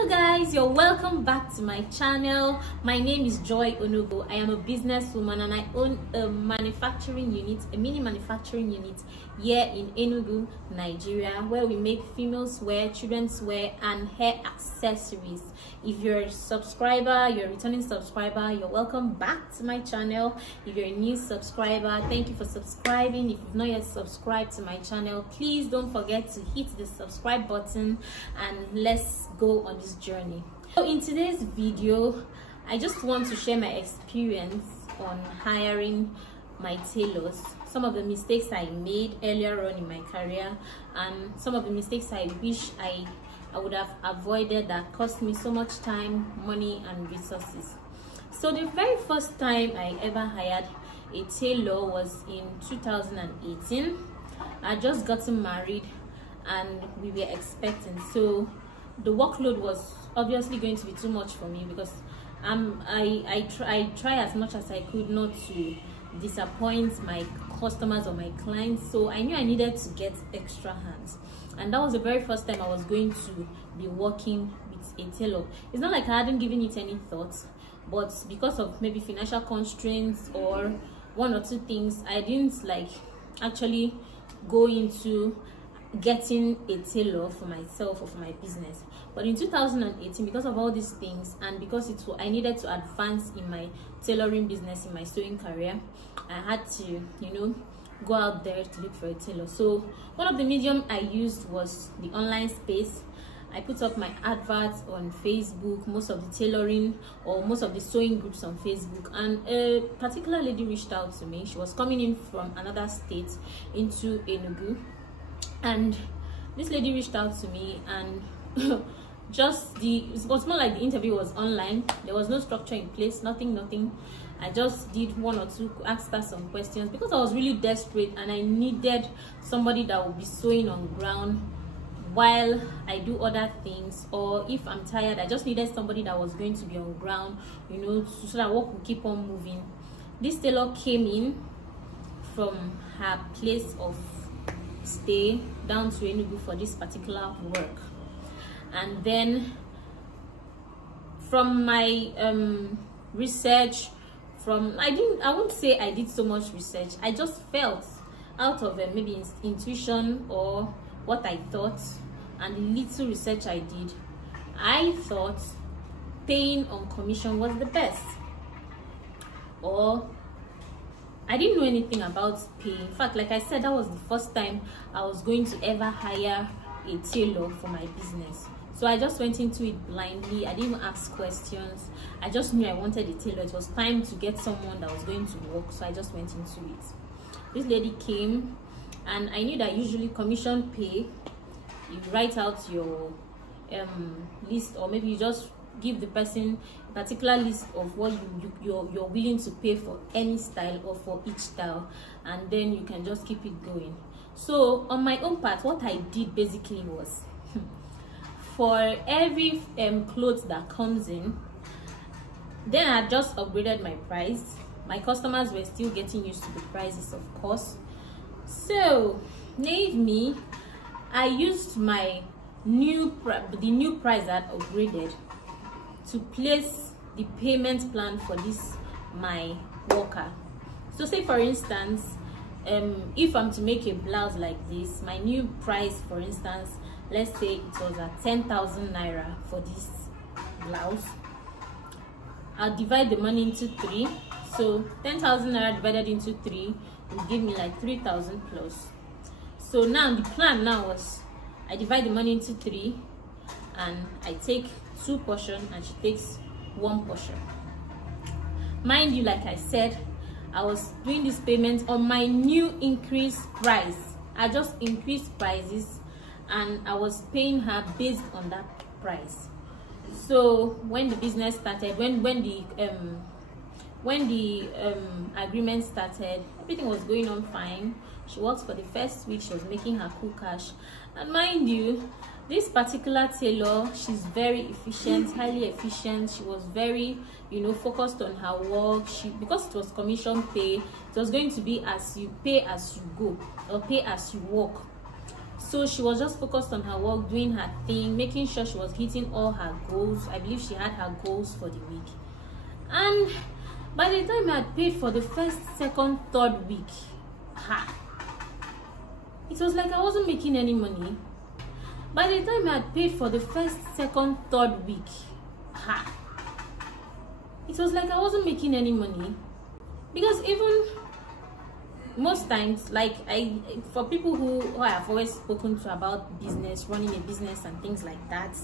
Hello guys, you're welcome back to my channel. My name is Joy Onogo. I am a businesswoman and I own a manufacturing unit, a mini manufacturing unit here in Enugu, Nigeria, where we make females wear, children's wear and hair accessories. If you're a subscriber, you're a returning subscriber, you're welcome back to my channel. If you're a new subscriber, thank you for subscribing. If you've not yet subscribed to my channel, please don't forget to hit the subscribe button and let's go on this journey. So in today's video, I just want to share my experience on hiring my tailors, some of the mistakes I made earlier on in my career, and some of the mistakes I wish I would have avoided that cost me so much time, money and resources. So the very first time I ever hired a tailor was in 2018. I just gotten married and we were expecting, so the workload was obviously going to be too much for me because I try as much as I could not to disappoint my customers or my clients. So I knew I needed to get extra hands, and that was the very first time I was going to be working with a tailor. It's not like I hadn't given it any thought, but because of maybe financial constraints or one or two things, I didn't actually go into getting a tailor for myself or for my business. But in 2018, because of all these things and because I needed to advance in my tailoring business, in my sewing career, I had to go out there to look for a tailor. So one of the medium I used was the online space. I put up my adverts on Facebook, most of the tailoring or most of the sewing groups on Facebook, and a particular lady reached out to me. She was coming in from another state into Enugu, and this lady reached out to me, and it was more like the interview was online. There was no structure in place, nothing. I just did one or two, asked her some questions because I was really desperate and I needed somebody that would be sewing on ground while I do other things, or if I'm tired, I just needed somebody that was going to be on ground, so that work will keep on moving. This tailor came in from her place of stay down to Enugu for this particular work, and then from my research, I won't say I did so much research, I just felt out of maybe intuition or what I thought and the little research I did, I thought paying on commission was the best. Or I didn't know anything about pay. In fact, like I said, that was the first time I was going to ever hire a tailor for my business. So I just went into it blindly. I didn't even ask questions. I just knew I wanted a tailor. It was time to get someone that was going to work, so I just went into it. This lady came, and I knew that usually commission pay, you write out your list, or maybe you just give the person a particular list of what you're willing to pay for any style or for each style, and then you can just keep it going. So on my own part, what I did basically was for every clothes that comes in, then I just upgraded my price. My customers were still getting used to the prices, of course. So naive me, I used my the new price that upgraded to place the payment plan for my worker. So say for instance, if I'm to make a blouse like this, my new price, for instance, let's say it was at 10,000 naira for this blouse, I'll divide the money into 3. So 10,000 naira divided into 3 will give me like 3,000 plus. So now the plan now was I divide the money into 3 and I take 2 portions and she takes 1 portion. Mind you, like I said, I was doing this payment on my new increased price. I just increased prices and I was paying her based on that price. So when the business started, when the agreement started, everything was going on fine. She worked for the first week, she was making her cool cash. And mind you, this particular tailor, she's very efficient, highly efficient. She was very focused on her work. Because it was commission pay, it was going to be as you pay as you go or pay as you work. So she was just focused on her work, doing her thing, making sure she was hitting all her goals. I believe she had her goals for the week. And by the time I had paid for the first, second, third week, it was like I wasn't making any money. By the time I had paid for the first, second, third week, it was like I wasn't making any money. Because even most times, like for people who I have always spoken to about business, running a business and things like that,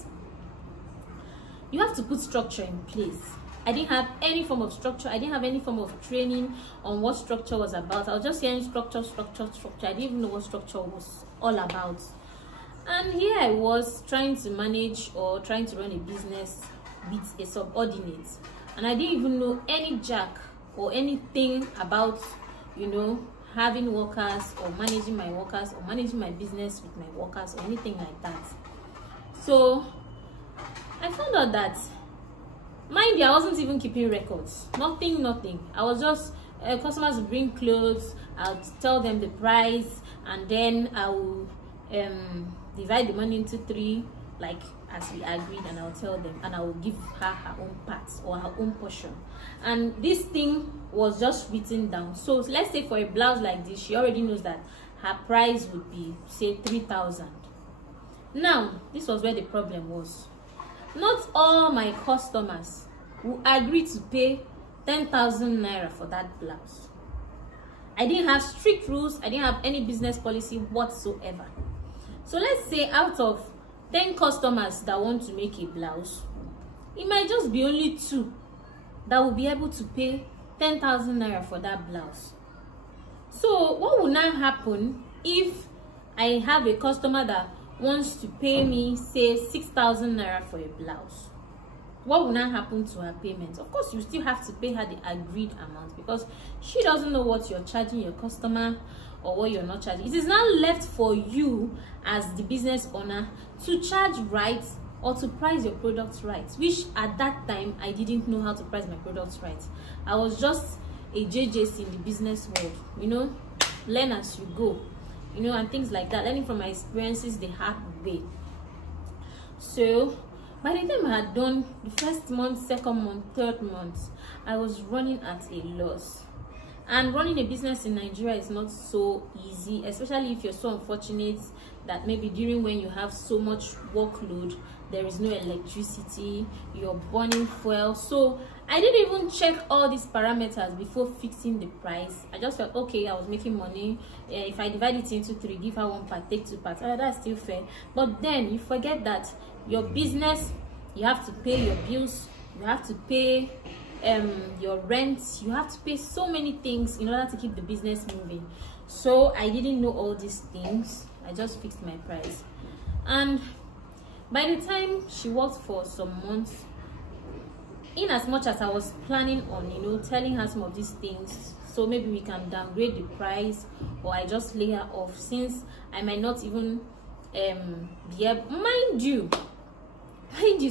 you have to put structure in place. I didn't have any form of structure. I didn't have any form of training on what structure was about. I was just hearing structure. I didn't even know what structure was all about. And here I was trying to manage or trying to run a business with a subordinate, and I didn't even know any jack or anything about, you know, having workers or managing my workers or managing my business with my workers or anything like that. So I found out that, mind you, I wasn't even keeping records. Nothing. I was just customers would bring clothes, I'll tell them the price, and then I will divide the money into 3, like as we agreed, and I'll tell them, and I will give her her own parts or her own portion. And this thing was just written down. So let's say for a blouse like this, she already knows that her price would be, say, 3,000. Now this was where the problem was. Not all my customers who agreed to pay 10,000 naira for that blouse. I didn't have strict rules. I didn't have any business policy whatsoever. So let's say out of 10 customers that want to make a blouse, it might just be only 2 that will be able to pay 10,000 naira for that blouse. So what will now happen if I have a customer that wants to pay me, say, 6,000 naira for a blouse? What will now happen to her payment? Of course, you still have to pay her the agreed amount, because she doesn't know what you're charging your customer or what you're not charging. It is now left for you as the business owner to charge right or to price your products right, which at that time I didn't know how to price my products right. I was just a JJC in the business world, you know, learn as you go, you know, and things like that, learning from my experiences the hard way. So by the time I had done the first month, second month, third month, I was running at a loss. And running a business in Nigeria is not so easy, especially if you're so unfortunate that maybe during when you have so much workload, there is no electricity, you're burning fuel. So I didn't even check all these parameters before fixing the price. I just felt, okay, I was making money. If I divide it into 3, give her 1 part, take 2 parts, that's still fair. But then you forget that your business, you have to pay your bills, you have to pay your rent, you have to pay so many things in order to keep the business moving. So I didn't know all these things. I just fixed my price. And by the time she worked for some months, in as much as I was planning on, you know, telling her some of these things, so maybe we can downgrade the price, or I just lay her off, since I might not even be able, mind you,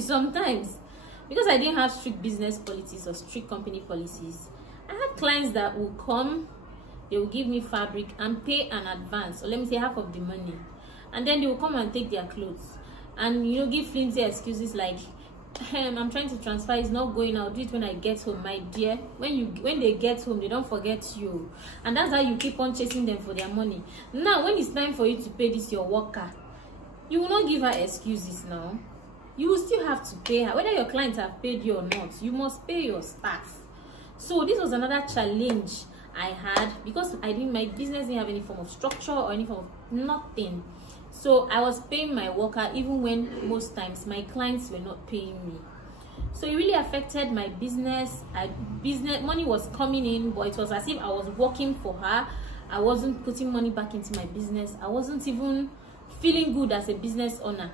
sometimes, because I didn't have strict business policies or strict company policies, I had clients that will come, they will give me fabric and pay an advance, or let me say half of the money, and then they will come and take their clothes and, you know, give flimsy excuses like, I'm trying to transfer, it's not going, I'll do it when I get home. My dear, when they get home, they don't forget you, and that's how you keep on chasing them for their money. Now when it's time for you to pay this your worker, you will not give her excuses. Now you will still have to pay her, whether your clients have paid you or not. You must pay your staff. So this was another challenge I had, because my business didn't have any form of structure or any form of nothing. So I was paying my worker even when most times my clients were not paying me. So it really affected my business. Money was coming in, but it was as if I was working for her. I wasn't putting money back into my business. I wasn't even feeling good as a business owner.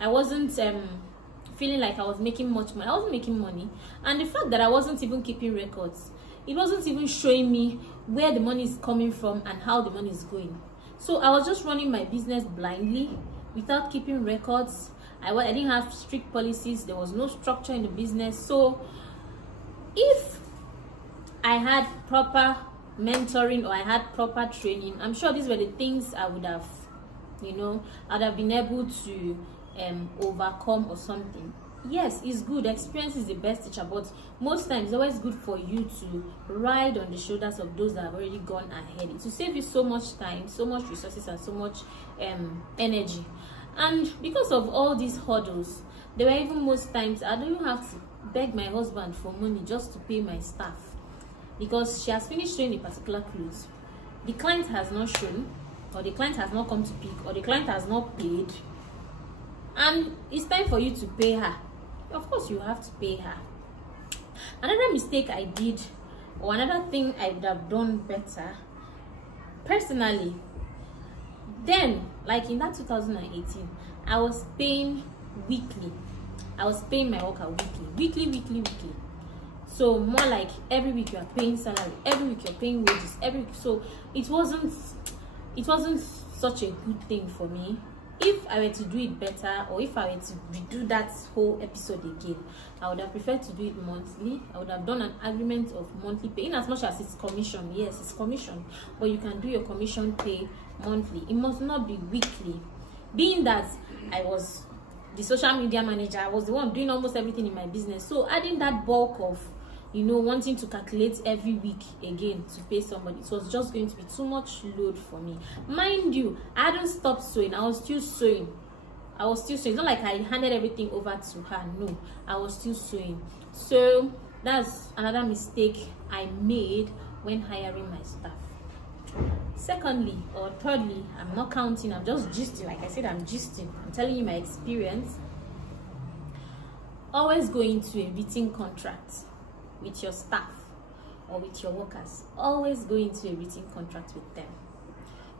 I wasn't feeling like I was making much money. I wasn't making money. And the fact that I wasn't even keeping records, it wasn't even showing me where the money is coming from and how the money is going. So I was just running my business blindly without keeping records. I didn't have strict policies. There was no structure in the business. So if I had proper mentoring or I had proper training, I'm sure these were the things I would have I'd have been able to overcome or something. Yes, it's good. Experience is the best teacher, but most times it's always good for you to ride on the shoulders of those that have already gone ahead. It will save you so much time, so much resources, and so much energy. And because of all these hurdles, there were even most times I don't even have to beg my husband for money just to pay my staff, because she has finished showing a particular clothes. The client has not shown, or the client has not come to pick, or the client has not paid, and it's time for you to pay her. Of course you have to pay her. Another mistake I did, or another thing I would have done better personally, then, like in that 2018, I was paying weekly. I was paying my worker weekly. So more like every week you are paying salary, every week you're paying wages, every week. So it wasn't such a good thing for me. If I were to do it better, or if I were to redo that whole episode again, I would have preferred to do it monthly. I would have done an agreement of monthly pay, in as much as it's commission. Yes, it's commission, but you can do your commission pay monthly. It must not be weekly. Being that I was the social media manager, I was the one doing almost everything in my business, so adding that bulk of wanting to calculate every week again to pay somebody, it was just going to be too much load for me. Mind you, I hadn't stopped sewing. I was still sewing. It's not like I handed everything over to her. No, I was still sewing. So that's another mistake I made when hiring my staff. Secondly, or thirdly, I'm not counting, I'm just gisting. Like I said, I'm gisting. I'm telling you my experience. Always go into a written contract with your staff or with your workers. Always go into a written contract with them.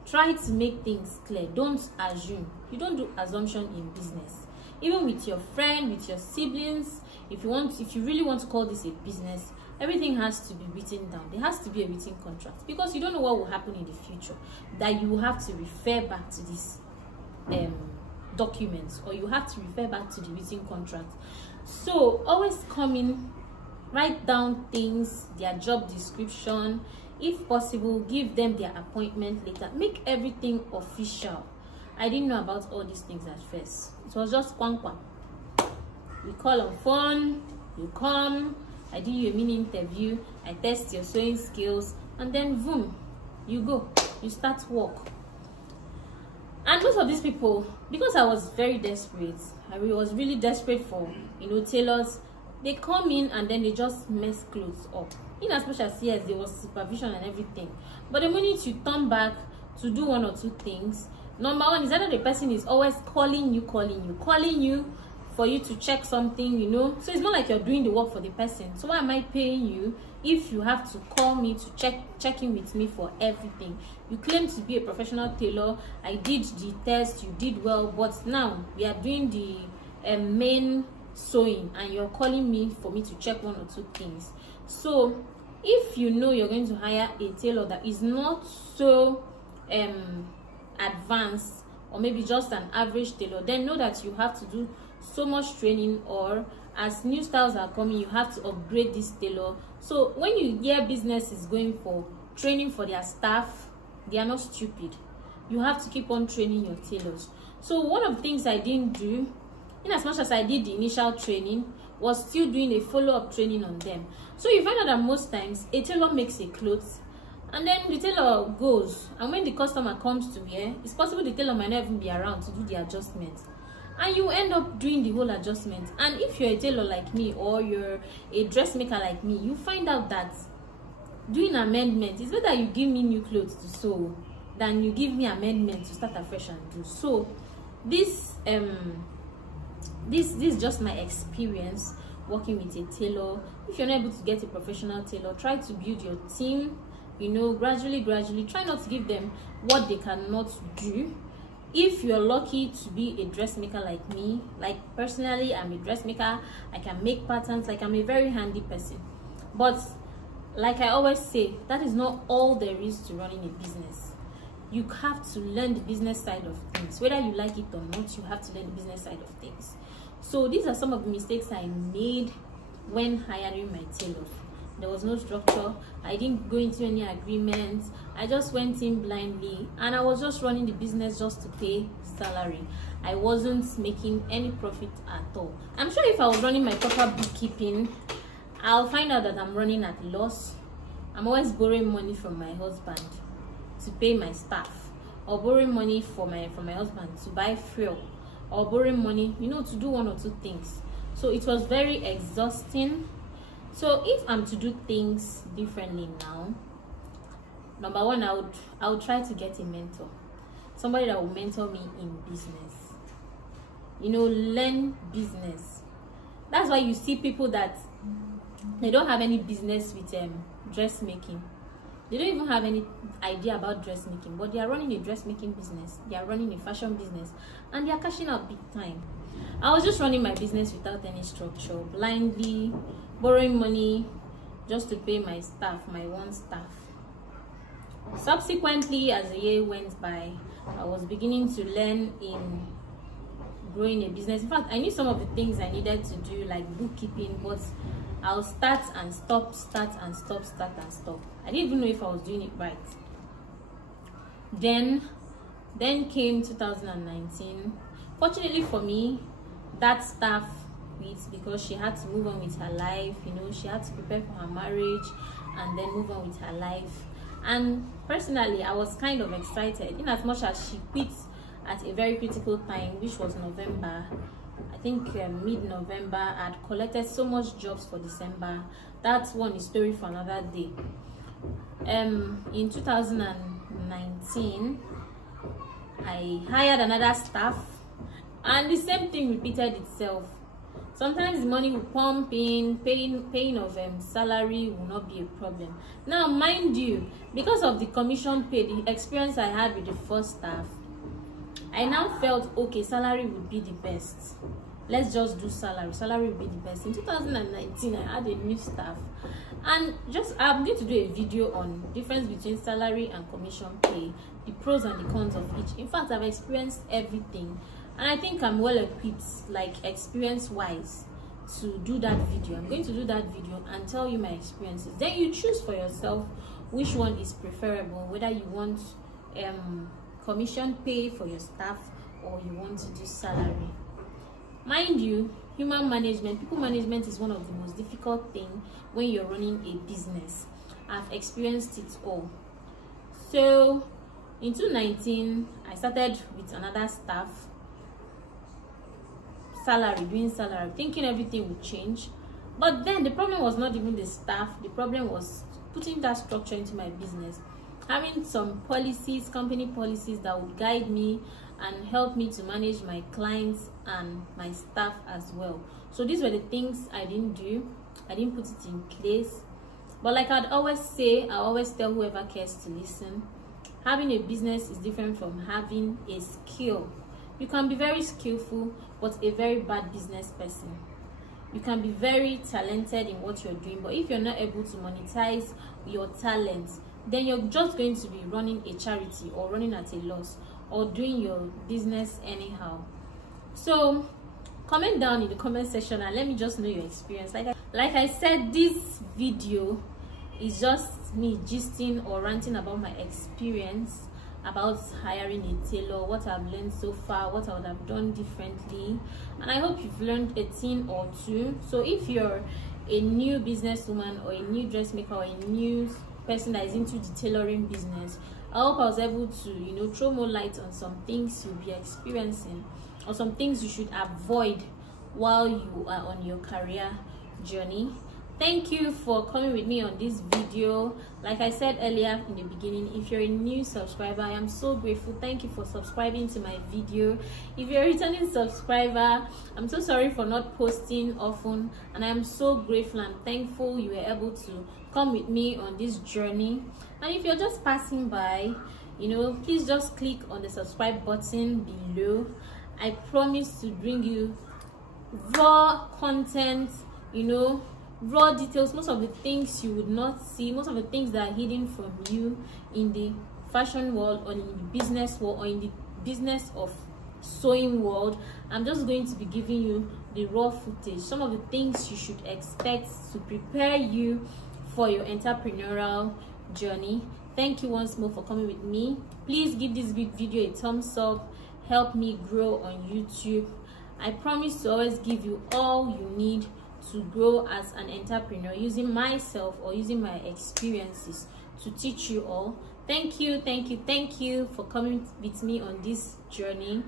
Try to make things clear. Don't assume. You don't do assumption in business. Even with your friend, with your siblings, if you really want to call this a business, everything has to be written down. There has to be a written contract, because you don't know what will happen in the future, that you will have to refer back to this document, or you have to refer back to the written contract. So always come in, write down things, their job description, if possible give them their appointment later. Make everything official. I didn't know about all these things at first. It was just kwan. We call on phone, you come, I do you a mini interview, I test your sewing skills, and then boom, you go, you start work. And most of these people, because I was very desperate, I was really desperate for tailors, they come in and then they just mess clothes up. In as much as yes, there was supervision and everything, but the minute you turn back to do one or two things, number one is either the person is always calling you for you to check something, so it's not like you're doing the work for the person. So why am I paying you if you have to call me to check in with me for everything? You claim to be a professional tailor, I did the test, you did well, but now we are doing the main sewing and you're calling me for me to check one or two things. So if you know you're going to hire a tailor that is not so advanced, or maybe just an average tailor, then know that you have to do so much training, or as new styles are coming, you have to upgrade this tailor. So when you hear business is going for training for their staff, they are not stupid. You have to keep on training your tailors. So one of the things I didn't do, in as much as I did the initial training, was still doing a follow-up training on them. So you find out that most times a tailor makes a clothes, and then the tailor goes, and when the customer comes to wear, it's possible the tailor might not even be around to do the adjustment, and you end up doing the whole adjustment. And if you're a tailor like me, or you're a dressmaker like me, you find out that doing amendment is better. You give me new clothes to sew than you give me amendment to start afresh and do. So this is just my experience working with a tailor. If you're not able to get a professional tailor, try to build your team, gradually. Try not to give them what they cannot do. If you're lucky to be a dressmaker like me, like personally I'm a dressmaker, I can make patterns, like I'm a very handy person. But like I always say, that is not all there is to running a business. You have to learn the business side of things. Whether you like it or not, you have to learn the business side of things. So these are some of the mistakes I made when hiring my tailors. There was no structure. I didn't go into any agreements. I just went in blindly, and I was just running the business just to pay salary. I wasn't making any profit at all. I'm sure if I was running my proper bookkeeping, I'll find out that I'm running at loss. I'm always borrowing money from my husband to pay my staff, or borrowing money from my husband to buy fuel, or borrowing money, to do one or two things. So it was very exhausting. So if I'm to do things differently now, number one, I would try to get a mentor, somebody that will mentor me in business. Learn business. That's why you see people that they don't have any business with dressmaking. They don't even have any idea about dressmaking, but they are running a dressmaking business. They are running a fashion business, and they are cashing out big time. I was just running my business without any structure, blindly, borrowing money just to pay my staff, my one staff. Subsequently, as the year went by, I was beginning to learn in growing a business. In fact, I knew some of the things I needed to do, like bookkeeping, but I'll start and stop, start and stop, start and stop. I didn't even know if I was doing it right. Then came 2019. Fortunately for me, that staff quit because she had to move on with her life. She had to prepare for her marriage and then move on with her life. And personally, I was kind of excited, in as much as she quit at a very critical time, which was November. I think mid-November. I had collected so much jobs for December. That's one story for another day. In 2019, I hired another staff, and the same thing repeated itself. Sometimes the money will pump in, paying of salary will not be a problem. Now, mind you, because of the commission pay, the experience I had with the first staff, I now felt, okay, salary would be the best. Let's just do salary. Salary would be the best. In 2019, I had a new staff, and I'm going to do a video on difference between salary and commission pay, the pros and the cons of each. In fact, I've experienced everything, and I think I'm well equipped, like experience-wise, to do that video. I'm going to do that video and tell you my experiences. Then you choose for yourself which one is preferable, whether you want commission pay for your staff or you want to do salary. Mind you, human management, people management is one of the most difficult things when you're running a business. I've experienced it all. So in 2019, I started with another staff, doing salary, thinking everything would change. But then the problem was not even the staff. The problem was putting that structure into my business, having some policies, company policies that would guide me and help me to manage my clients and my staff as well. So these were the things I didn't do. I didn't put it in place. But like I'd always say, I always tell whoever cares to listen, having a business is different from having a skill. You can be very skillful, but a very bad business person. You can be very talented in what you're doing, but if you're not able to monetize your talent, then you're just going to be running a charity or running at a loss or doing your business anyhow. So comment down in the comment section and let me just know your experience. Like I said, this video is just me gisting or ranting about my experience about hiring a tailor, what I've learned so far, what I would have done differently, and I hope you've learned a thing or two. So if you're a new businesswoman or a new dressmaker or a new person that is into the tailoring business, I hope I was able to throw more light on some things you'll be experiencing or some things you should avoid while you are on your career journey. Thank you for coming with me on this video. Like I said earlier in the beginning, if you're a new subscriber, I am so grateful. Thank you for subscribing to my video. If you're a returning subscriber, I'm so sorry for not posting often, and I'm so grateful and thankful you were able to come with me on this journey. And if you're just passing by, please just click on the subscribe button below. I promise to bring you raw content, raw details, most of the things you would not see, most of the things that are hidden from you in the fashion world or in the business world or in the business of sewing world. I'm just going to be giving you the raw footage, some of the things you should expect to prepare you for your entrepreneurial journey. Thank you once more for coming with me. Please give this video a thumbs up. Help me grow on YouTube. I promise to always give you all you need to grow as an entrepreneur, using myself or using my experiences to teach you all. Thank you for coming with me on this journey,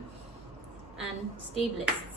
and stay blessed.